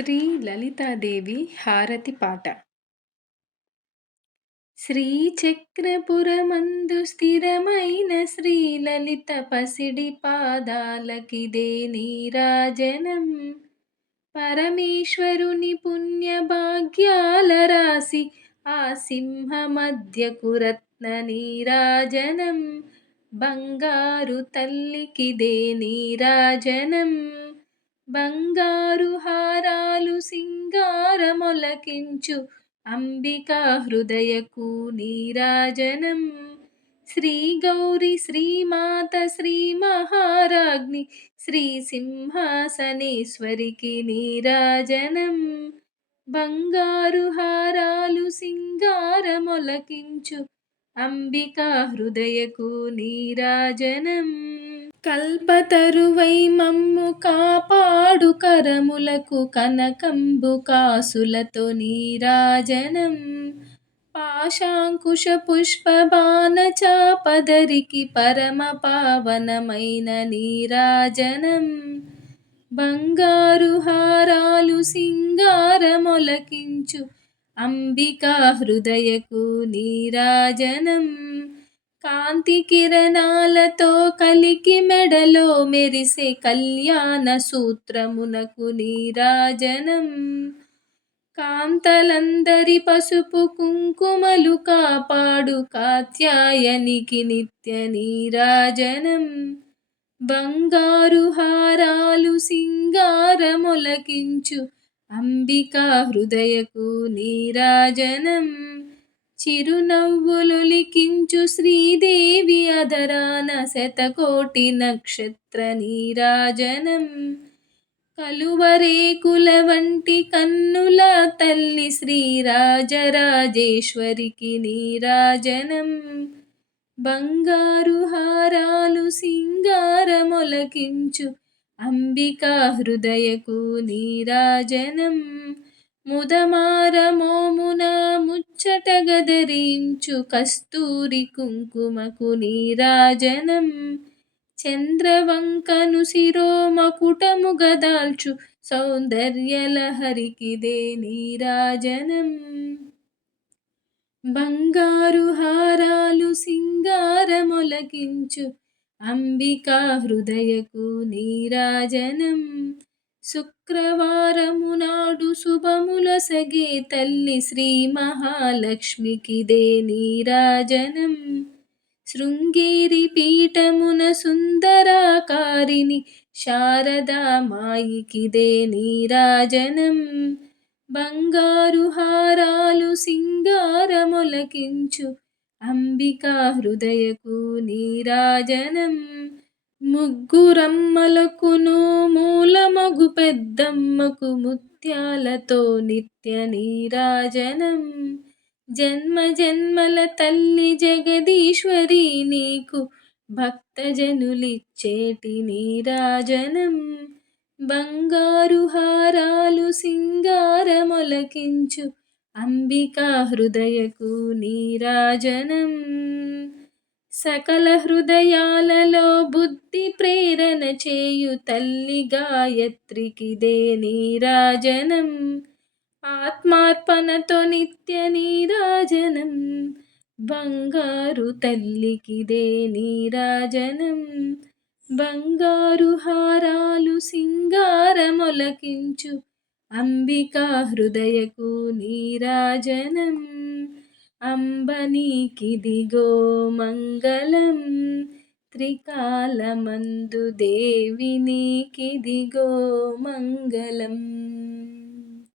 శ్రీ లలితాదేవి హారతి పాట. శ్రీచక్రపురమందు స్థిరమైన శ్రీలలిత పసిడి పాదాలకిదే నీరాజనం. పరమేశ్వరుని పుణ్య భాగ్యాల రాసి ఆ సింహ మధ్యకు రత్న నీరాజనం. బంగారు తల్లికిదే నీరాజనం. బంగారు హారాలు సింగారమొలకించు అంబికా హృదయకు నీరాజనం. శ్రీ గౌరి శ్రీమాత శ్రీ మహారాజ్ని శ్రీ సింహాసనేశ్వరికి నీరాజనం. బంగారు హారాలు సింగారమొలకించు అంబికా హృదయకు నీరాజనం. కల్పతరువై మమ్ము కాపాడు కరములకు కనకంబు కాసులతో నీరాజనం. పాశాంకుశ పుష్ప బాణ చాపదరికి పరమ పావనమైన నీరాజనం. బంగారు హారాలు సింగారమొలకించు అంబికా హృదయకు నీరాజనం. కాంతి కిరణాలతో కలికి మెడలో మెరిసే కళ్యాణ సూత్రమునకు నీరాజనం. కాంతలందరి పసుపు కుంకుమలు కాపాడు కాత్యాయనికి నిత్య నీరాజనం. బంగారు హారాలు సింగారమొలకించు అంబికా హృదయకు నీరాజనం. చిరునవ్వులులికించు శ్రీదేవి అదరాన శతకోటి నక్షత్ర నీరాజనం. కలువరేకుల వంటి కన్నుల తల్లి శ్రీరాజరాజేశ్వరికి నీరాజనం. బంగారు హారాలు సింగారమొలకించు అంబికా హృదయకు నీరాజనం. ముదమారమోమున ముచ్చటగదరించు కస్తూరి కుంకుమకు నీరాజనం. చంద్రవంకను శిరోమకుటము గదాల్చు సౌందర్యలహరికిదే నీరాజనం. బంగారు హారాలు సింగారమొలకించు అంబికా హృదయకు నీరాజనం. శుక్రవారము నాడు శుభముల సగే తల్లి శ్రీ మహాలక్ష్మికిదే నీరాజనం. శృంగేరి పీఠమున సుందరాకారిణి శారదా మాయికిదే నీరాజనం. బంగారు హారాలు సింగారములకించు అంబికా హృదయకు నీరాజనం. ముగ్గురమ్మలకును మూలమగు పెద్దమ్మకు ముత్యాలతో నిత్య నీరాజనం. జన్మ జన్మల తల్లి జగదీశ్వరి నీకు భక్తజనులిచ్చేటి నీరాజనం. బంగారు హారాలు సింగారమొలకించు అంబికా హృదయకు నీరాజనం. సకల హృదయాలలో బుద్ధి ప్రేరణ చేయు తల్లి గాయత్రికిదే నీరాజనం ఆత్మార్పణతో నిత్య నీరాజనం బంగారు తల్లికిదే నీరాజనం బంగారు హారాలు సింగారమొలకించు. అంబికా హృదయకు నీరాజనం అంబనీకిదిగో మంగళం త్రికాలమందు దేవినికిదిగో మంగళం.